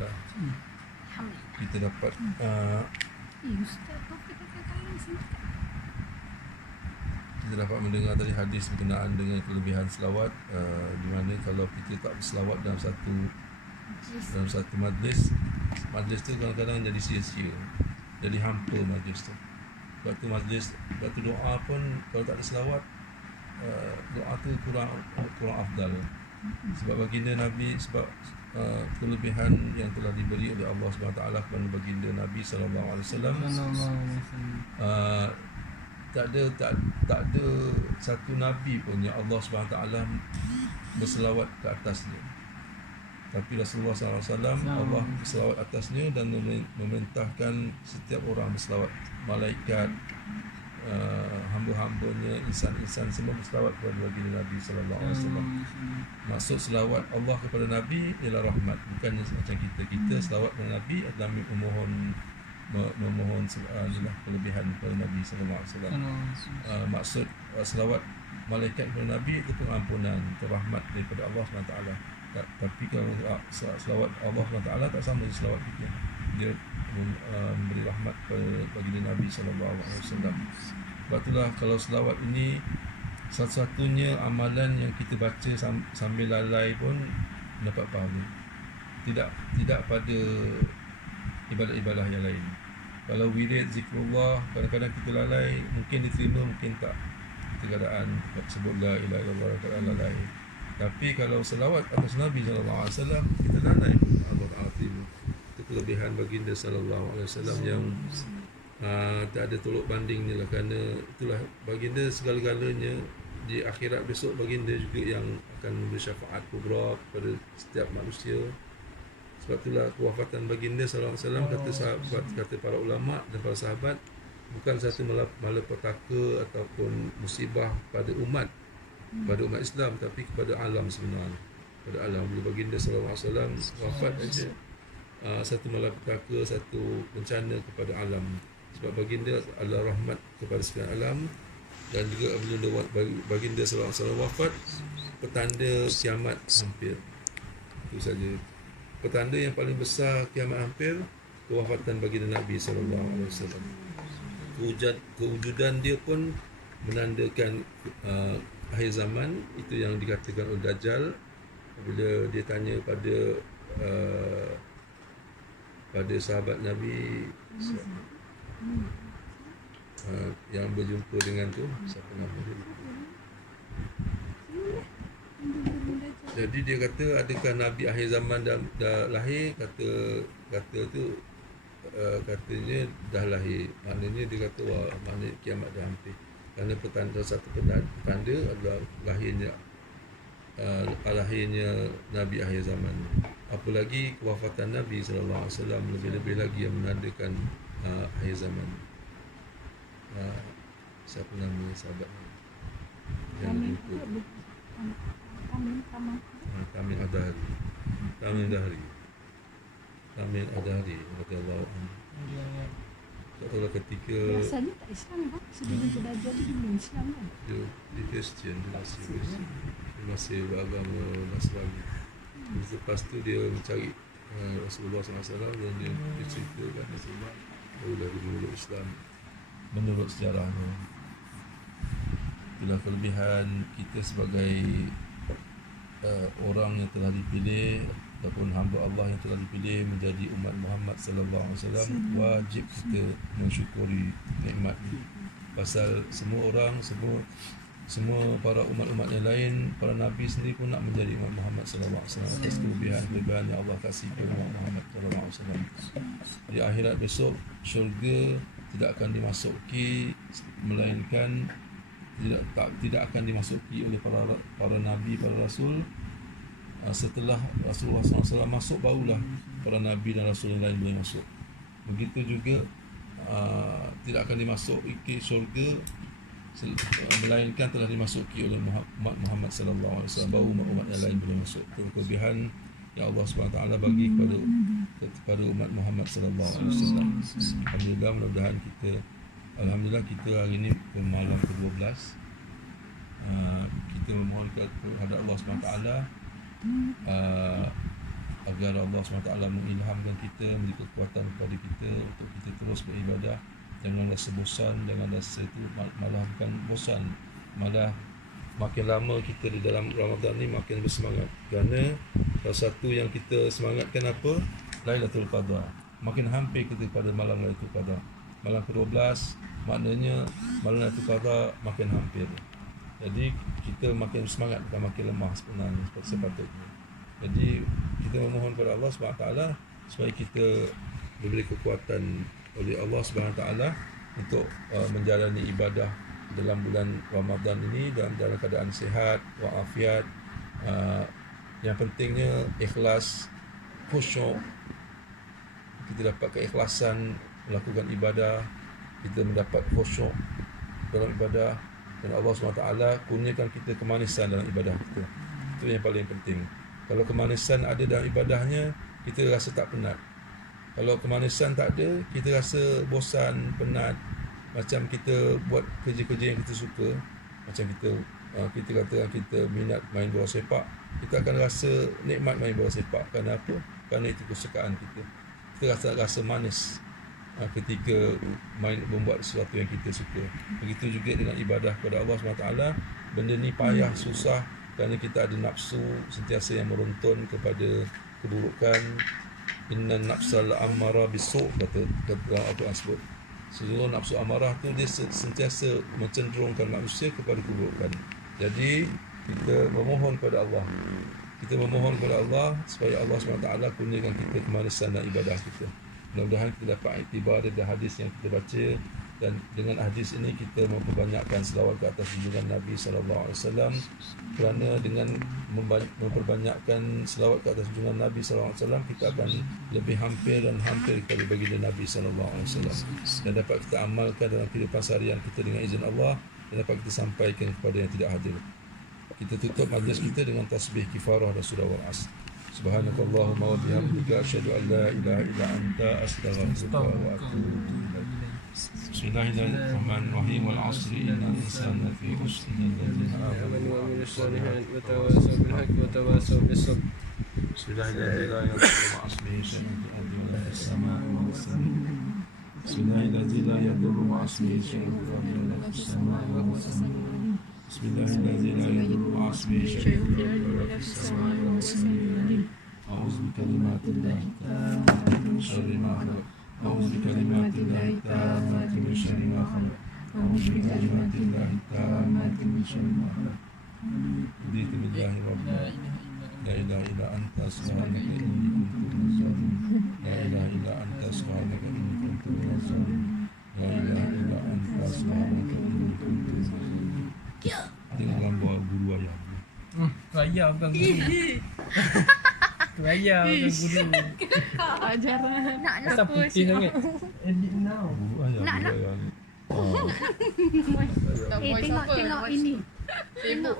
Alhamdulillah kita dapat kita dapat mendengar tadi hadis berkenaan dengan kelebihan selawat, di mana kalau kita tak berselawat dalam satu majlis tu kadang-kadang jadi sia-sia, jadi hampa majlis tu. Sebab tu doa pun kalau tak ada selawat, doa tu kurang afdal. Sebab baginda Nabi, kelebihan yang telah diberi oleh Allah SWT kepada baginda Nabi SAW, tak ada satu Nabi pun yang Allah SWT berselawat ke atasnya. Tapi Rasulullah SAW, Allah berselawat atasnya dan memerintahkan setiap orang berselawat. Malaikat, hamba-hambanya, insan-insan semua berselawat kepada baginda Nabi SAW. Maksud selawat Allah kepada Nabi ialah rahmat. Bukannya macam kita selawat kepada Nabi adalah memohon kelebihan kepada Nabi SAW. Maksud selawat malaikat kepada Nabi itu pengampunan, itu rahmat daripada Allah SWT. Tapi kalau selawat Allah SWT tak sama dengan selawat kita. Dia memberi rahmat kepada baginda Nabi SAW. Sebab itulah kalau selawat ini satu-satunya amalan yang kita baca sambil lalai pun dapat pahala. Tidak pada ibadah-ibadah yang lain. Kalau wirid, zikrullah, kadang-kadang kita lalai, mungkin diterima, mungkin tak. Keadaan sebut la ilaha illallah, kadang lalai. Tapi kalau selawat atas Nabi SAW, kita lalai, Allah Ta'ala terima. Itu kelebihan baginda SAW yang tak ada tolok bandingnya lah. Kerana itulah baginda segala-galanya. Di akhirat besok baginda juga yang akan memberi syafaat kubra kepada setiap manusia. Sebab itulah kewafatan baginda SAW, kata para ulama dan para sahabat, bukan satu malapetaka ataupun musibah pada umat Islam, tapi kepada alam sebenarnya. Pada alam, bila baginda SAW wafat aja, satu malapetaka, satu bencana kepada alam. Sebab baginda adalah rahmat kepada sekalian alam. Dan juga bila baginda SAW wafat, petanda kiamat hampir. Itu saja. Petanda yang paling besar kiamat hampir, kewafatan baginda Nabi SAW. Kewujudan dia pun menandakan akhir zaman. Itu yang dikatakan oleh Dajjal bila dia tanya pada sahabat Nabi yang berjumpa dengan tu, siapa nama dia? Jadi dia kata, adakah Nabi akhir zaman dah lahir? Kata tu katanya dah lahir. Maknanya dia kata, wah, maknanya kiamat dah hampir. Kerana satu petanda adalah lahirnya Nabi akhir zaman. Apalagi kewafatan Nabi SAW lebih-lebih lagi yang menandakan akhir zaman. Siapa nama sahabat yang jumpa? Tamim Adhari radhiyallahu anhu. Tak tahu lah ketika biasanya tak Islam kan, sebelum Dajjal dia belum Islam kan. Dia Kristian, dia masih beragama Nasrani. Lepas tu dia mencari Rasulullah SAW dan dia ceritakan Rasulullah barulah dia memeluk Islam menurut sejarahnya. Itulah kelebihan kita sebagai orang yang telah dipilih ataupun hamba Allah yang telah dipilih menjadi umat Muhammad sallallahu alaihi wasallam. Wajib kita mensyukuri nikmat ini. Pasal semua orang, semua para umat-umat yang lain, para nabi sendiri pun nak menjadi umat Muhammad sallallahu alaihi wasallam atas kelebihan yang Allah kasih kepada umat Muhammad sallallahu alaihi wasallam. Di akhirat besok, syurga tidak akan dimasuki melainkan tidak akan dimasuki oleh para nabi, para rasul. Setelah Rasulullah SAW masuk, barulah para nabi dan rasul yang lain boleh masuk. Begitu juga tidak akan dimasuki syurga melainkan telah dimasuki oleh umat Muhammad sallallahu alaihi wasallam, baru umat yang lain boleh masuk. Itu kelebihan yang Allah SWT bagi kepada umat Muhammad sallallahu alaihi wasallam. Alhamdulillah, mudah-mudahan Alhamdulillah kita hari ini ke malam ke-12. Kita memohon kepada Allah SWT agar Allah SWT mengilhamkan kita, memberi kekuatan kepada kita untuk kita terus beribadah. Jangan rasa bosan, jangan rasa itu malah bukan bosan, malah makin lama kita di dalam Ramadan ni makin bersemangat. Kerana salah satu yang kita semangatkan apa? Lailatul Qadar. Makin hampir kita pada malam Lailatul Qadar. Malam ke-12, maknanya malam Lailatul Qadar makin hampir. Jadi kita makin semangat, bukan makin lemah sebenarnya sepatutnya. Jadi kita memohon kepada Allah SWT supaya kita diberi kekuatan oleh Allah SWT untuk menjalani ibadah dalam bulan Ramadan ini dalam keadaan sihat walafiat. Yang pentingnya ikhlas, khusyuk. Kita dapat keikhlasan melakukan ibadah, kita mendapat khusyuk dalam ibadah, dan Allah SWT kurniakan kita kemanisan dalam ibadah kita. Itu yang paling penting. Kalau kemanisan ada dalam ibadahnya, kita rasa tak penat. Kalau kemanisan tak ada, kita rasa bosan, penat. Macam kita buat kerja-kerja yang kita suka, macam kita katakan kita minat main bola sepak, kita akan rasa nikmat main bola sepak. Kerana apa? Kerana itu kesukaan kita. Kita rasa manis ketika membuat sesuatu yang kita suka. Begitu juga dengan ibadah kepada Allah SWT. Benda ni payah, susah, kerana kita ada nafsu sentiasa yang meruntun kepada keburukan. Inna nafsal ammara bisu', kata Al-Quran sebut. Seluruh nafsu amarah tu dia sentiasa mencenderungkan manusia kepada keburukan. Jadi kita memohon kepada Allah. Kita memohon kepada Allah supaya Allah SWT kurniakan kita kemanisan dan ibadah kita. Mudah-mudahan kita dapat iktibar dari hadis yang kita baca, dan dengan hadis ini kita memperbanyakkan selawat ke atas junjungan Nabi SAW. Kerana dengan memperbanyakkan selawat ke atas junjungan Nabi SAW, kita akan lebih hampir dan hampir kepada baginda Nabi SAW, dan dapat kita amalkan dalam kehidupan seharian kita dengan izin Allah, dan dapat kita sampaikan kepada yang tidak hadir. Kita tutup majlis kita dengan tasbih kifarah dan surah Al-Asr. Subhanakallahumma wa bihamdika asyhadu an la ilaha illa anta astaghfiruka wa atubu ilaik. Bismillahirrahmanirrahim. Wal 'asri innal insana lafi khusr illa alladziina aamanu wa 'amilus solihati wa tawassaw bil haqqi wa tawassaw bis sabr. Bismillahirrahmanirrahim. Wa asmihi shay'un fis samaa'i was ardi. Bismillahirrahmanirrahim. La yadurru ma asmihi shay'un fis samaa'i was ardi. Bismillahirrahmanirrahim. La yadurru ma asmihi shay'un fis samaa'i was ardi. A'udzu bikalimatillahi tammati min syarri ma khalaq. أعوذ بكلمات الله التامات من شر ما خلق. أعوذ بكلمات الله التامات من شر ما خلق. رضيت بالله ربا لا إله إلا أنت سبحانك إني كنت من الظالمين. لا إله إلا أنت سبحانك إني كنت من الظالمين. لا إله إلا أنت سبحانك إني كنت من الظالمين. Tengok gambar guru ayah. Ayah bukan guru. Tu ayah bukan guru. Ajaran. Asal putih sangat. Edit now. Guru ayah. Nak. Guru ayah ni. Tengok ini. Tengok.